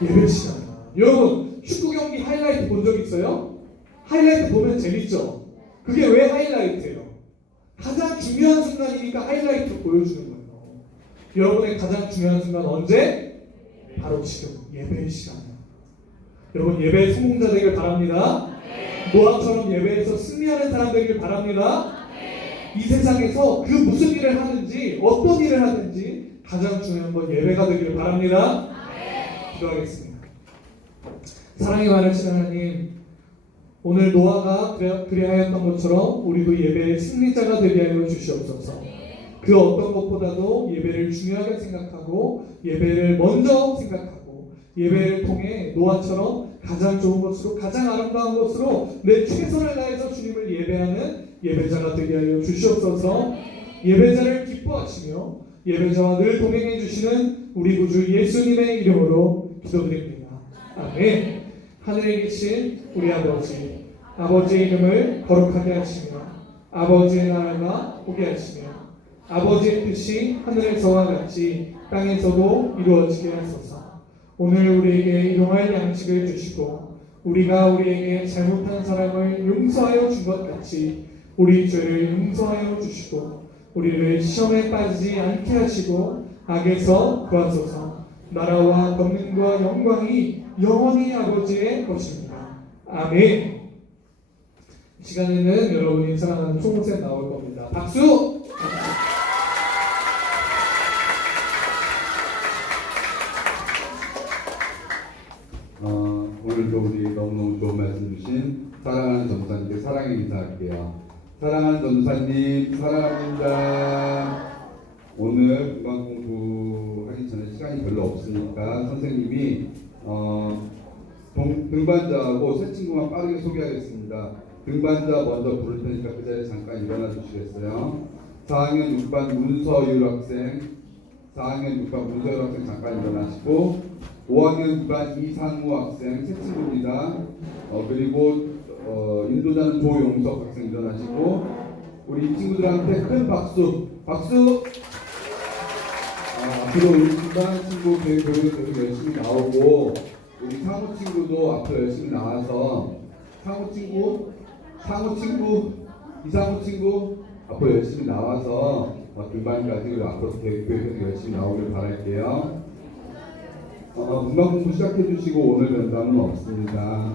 예배 시간이에요. 여러분 축구 경기 하이라이트 본 적 있어요? 하이라이트 보면 재밌죠? 그게 왜 하이라이트예요? 가장 중요한 순간이니까 하이라이트로 보여주는 거예요. 여러분의 가장 중요한 순간 언제? 바로 지금 예배의 시간이에요. 여러분 예배의 성공자 되길 바랍니다. 노아처럼 예배에서 승리하는 사람 되길 바랍니다. 이 세상에서 그 무슨 일을 하든지 어떤 일을 하든지 가장 중요한 건 예배가 되길 바랍니다. 기도하겠습니다. 사랑이 많으신 하나님, 오늘 노아가 그리하였던 것처럼 우리도 예배의 승리자가 되게 하여 주시옵소서. 그 어떤 것보다도 예배를 중요하게 생각하고 예배를 먼저 생각하고 예배를 통해 노아처럼 가장 좋은 것으로 가장 아름다운 것으로 내 최선을 다해서 주님을 예배하는 예배자가 되게 하여 주시옵소서. 예배자를 기뻐하시며 예배자와 늘 동행해 주시는 우리 구주 예수님의 이름으로 기도드립니다. 아멘. 하늘에 계신 우리 아버지, 아버지의 이름을 거룩하게 하시며 아버지의 나라가 오게 하시며 아버지의 뜻이 하늘에서와 같이 땅에서도 이루어지게 하소서. 오늘 우리에게 일용할 양식을 주시고 우리가 우리에게 잘못한 사람을 용서하여 준 것 같이 우리 죄를 용서하여 주시고 우리를 시험에 빠지지 않게 하시고 악에서 구하소서. 나라와 권능과 영광이 영원히 아버지의 것입니다. 아멘. 이 시간에는 여러분이 사랑하는 총무쌤 나올 겁니다. 박수! 오늘도 우리 너무너무 좋은 말씀 주신 사랑하는 전도사님께 사랑의 인사할게요. 사랑하는 전도사님 사랑합니다. 오늘 음악 공부하기 전에 시간이 별로 없으니까 선생님이 등반자하고 새 친구만 빠르게 소개하겠습니다. 등반자 먼저 부를 테니까 그 자리에 잠깐 일어나 주시겠어요? 4학년 6반 문서율 학생, 4학년 6반 문서율 학생 잠깐 일어나시고 5학년 2반 이상우 학생 새 친구입니다. 그리고 인도자는 조용석 학생 일어나시고 우리 이 친구들한테 큰 박수! 앞으로 우리 중반 친구 교육을 계속 열심히 나오고 우리 상우 친구도 앞으로 열심히 나와서 이상우 친구 앞으로 열심히 나와서 중반까지 앞으로 교육에서 열심히 나오길 바랄게요. 문방 공부 시작해 주시고 오늘 면담은 없습니다.